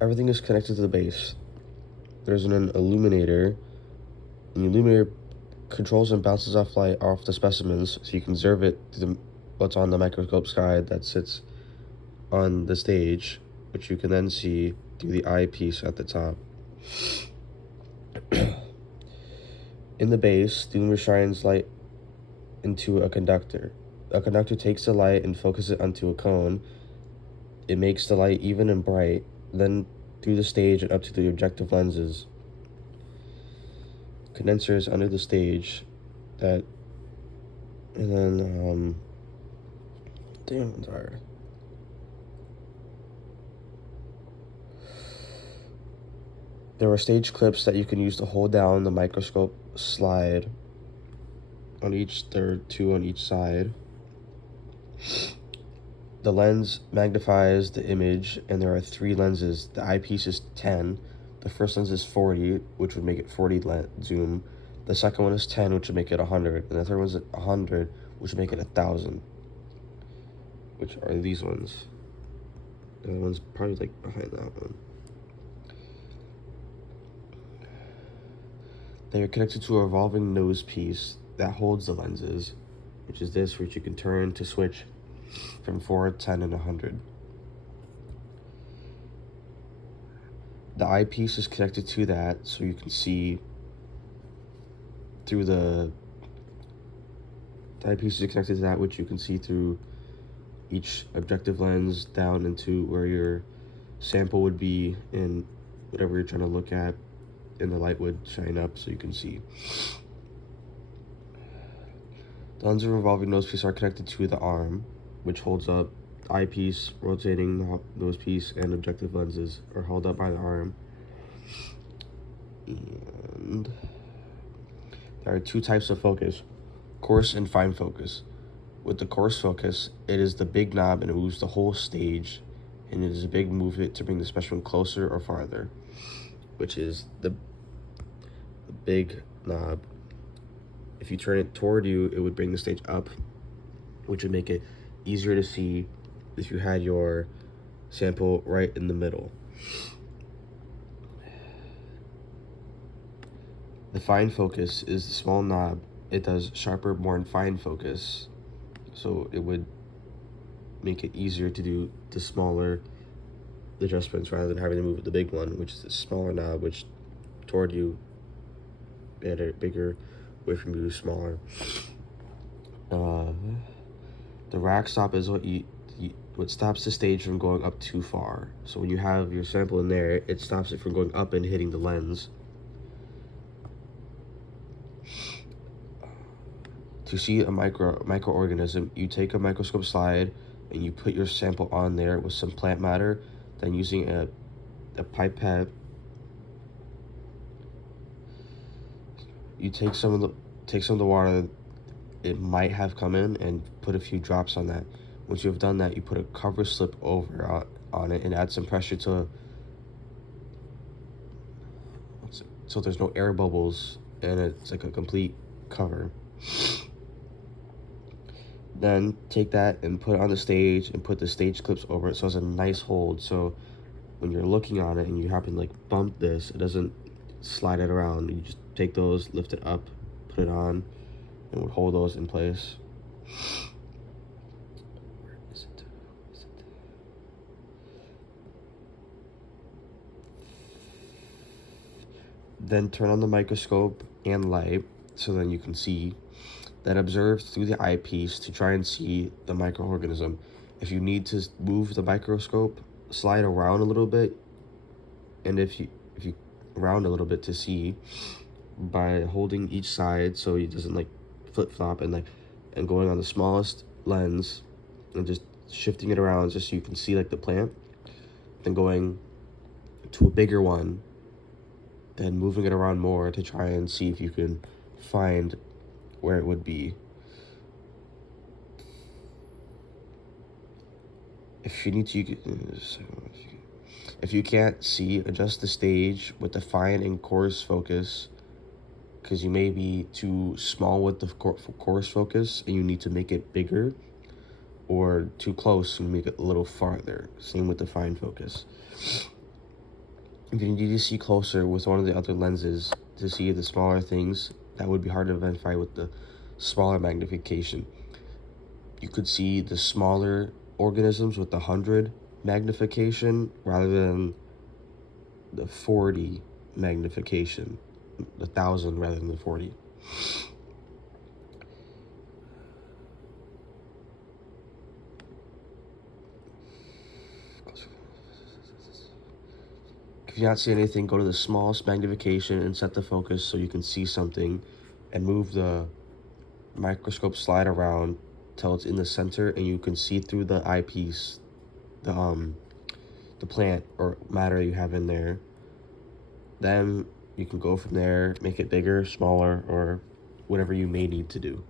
everything is connected to the base. There's an illuminator, and the illuminator controls and bounces off light off the specimens, so you can observe it to what's on the microscope side that sits on the stage, which you can then see through the eyepiece at the top. In the base, the illuminator shines light into a conductor. A conductor takes the light and focuses it onto a cone. It makes the light even and bright, then through the stage and up to the objective lenses. Condensers under the stage that, and then, damn, I'm tired. There are stage clips that you can use to hold down the microscope slide on each, there are 2 on each side. The lens magnifies the image, and there are 3 lenses. The eyepiece is 10. The first lens is 40, which would make it 40 zoom. The second one is 10, which would make it 100. And the third one is 100, which would make it 1,000. Which are these ones. The other one's probably like behind that one. They are connected to a revolving nose piece that holds the lenses, which is this, which you can turn to switch from 4, 10, and 100. The eyepiece is connected to that, so you can see through the eyepiece is connected to that, which you can see through each objective lens down into where your sample would be in whatever you're trying to look at, and the light would shine up so you can see. The lens and revolving nose piece are connected to the arm, which holds up the eyepiece, rotating nose piece, and objective lenses are held up by the arm. And there are 2 types of focus, coarse and fine focus. With the coarse focus, it is the big knob and it moves the whole stage, and it is a big movement to bring the specimen closer or farther, which is the big knob. If you turn it toward you, it would bring the stage up, which would make it easier to see if you had your sample right in the middle. The fine focus is the small knob. It does sharper, more fine focus, so it would make it easier to do the smaller adjustments rather than having to move the big one, which is the smaller knob, which toward you, bigger, away from you, smaller. The rack stop is what stops the stage from going up too far. So when you have your sample in there, it stops it from going up and hitting the lens. To see a microorganism, you take a microscope slide and you put your sample on there with some plant matter. Then using a pipette, you take some of the water that it might have come in and put a few drops on that. Once you have done that, you put a cover slip over on it and add some pressure so there's no air bubbles and it's like a complete cover. Then take that and put it on the stage and put the stage clips over it so it's a nice hold. So when you're looking on it and you happen to like bump this, it doesn't slide it around. You just take those, lift it up, put it on, and would hold those in place. Where is it? Then turn on the microscope and light so then you can see. Then observe through the eyepiece to try and see the microorganism. If you need to move the microscope, slide around a little bit, and if you round a little bit to see by holding each side so it doesn't like flip-flop and going on the smallest lens and just shifting it around just so you can see like the plant, then going to a bigger one, then moving it around more to try and see if you can find where it would be. If you need to, if you can't see, adjust the stage with the fine and coarse focus, because you may be too small with the coarse focus and you need to make it bigger, or too close and make it a little farther. Same with the fine focus. If you need to see closer with one of the other lenses to see the smaller things, that would be hard to identify with the smaller magnification. You could see the smaller organisms with the 100 magnification rather than the 40 magnification, the 1,000 rather than the 40. If you not see anything, go to the smallest magnification and set the focus so you can see something, and move the microscope slide around till it's in the center and you can see through the eyepiece the plant or matter you have in there. Then you can go from there, make it bigger, smaller, or whatever you may need to do.